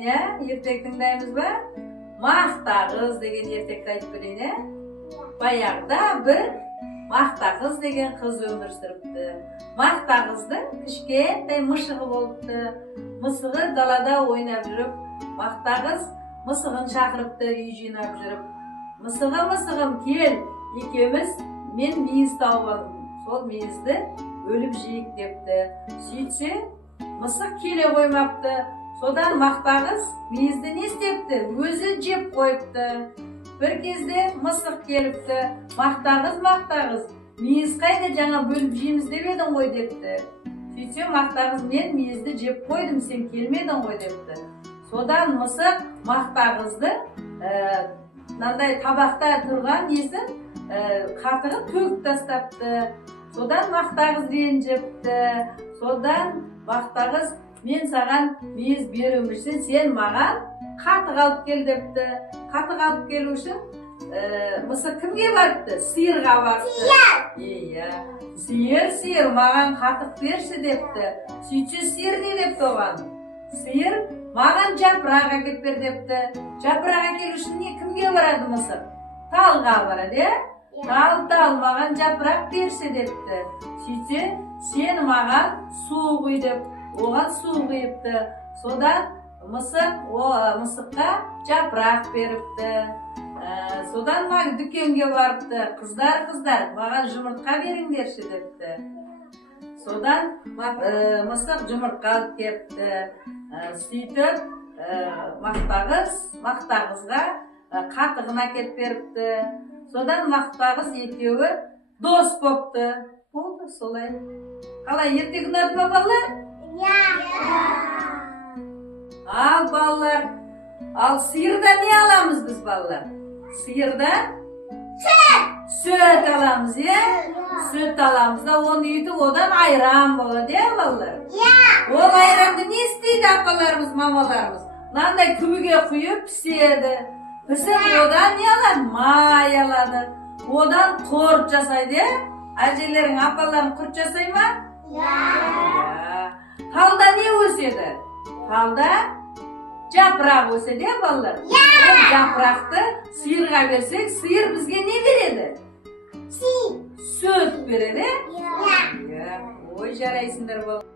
берейін, ертек тыңдаймыз ба? Мақта қыз деген ертекті айтып берейін. Баяғыда бір мақта қыз деген қыз өмір сүріпті. Мақта қыздың кішкентай мысығы болыпты. Мысығы далада ойнап жүріп, мақта қыз мысығын шақырыпты, үй жинап жүріп. Мысығым кел, екеуміз мен мейіз тауып алдым. Сол мейізді өліп жейік депті. Сөйтсе, мысық келе қоймапты. Содан мақта қыз мейізді не істепті? Өзі жеп қойыпты. Бір кезде мысық келіпті. Мақта қыз, мейіз қайда, жаңа бөліп жейміз деп едің ғой депті. Сөйтсе, мақта қыз, мен мейізді жеп қойдым, сен келмедің ғой депті. Содан мысық мақта қызды мынандай табақта тұрған несін қатығын төгіп тастапты. Содан мақта қыз ренжіпті. Содан мақта қыз, мен саған мейіз беруім үшін сен маған қатық алып кел депті. Қатық алып келу үшін мысық кімге барыпты? Сиырға барыпты. Иә, сиыр маған қатық берші депті. Сөйтсе сиыр не депті оған? Сиыр маған жапырақ әкеп бер депті. Жапырақ әкелу үшін кімге барады мысық? Талға барады, тал маған жапырақ берші депті. Сөйтсе, сен маған су құй деп, оған су құйыпты. Содан мысыққа жапырақ беріпті. Содан дүкенге барыпты. Қыздар, маған жұмыртқа беріңдерші депті. Содан мысық жұмыртқа алып кепті. Сөйтіп, мақта қызға қатығын әкеп беріпті. Содан мақта қыз екеуі дос бопты. Болды солай. Қалай, ертек ұнады ма балалар? Ал балалар, ал сиырда не аламыз біз балалар? Сиырда сүт аламыз, сүт аламыз да, оны үйді одан айран болады, балалар? Ол айранды не істейді апаларымыз, мамаларымыз? Мынандай күбіге құйып піседі. Пісіп одан не алады? Май алады. Одан құрт жасайды, әжелерің, апаларың құрт жасай ма? Талда не өседі? Талда жапырақ өседі, балалар? Ол жапырақты сиырға берсек, сиыр бізге не береді? Сүт береді? Ой, жарайсыңдар балалар.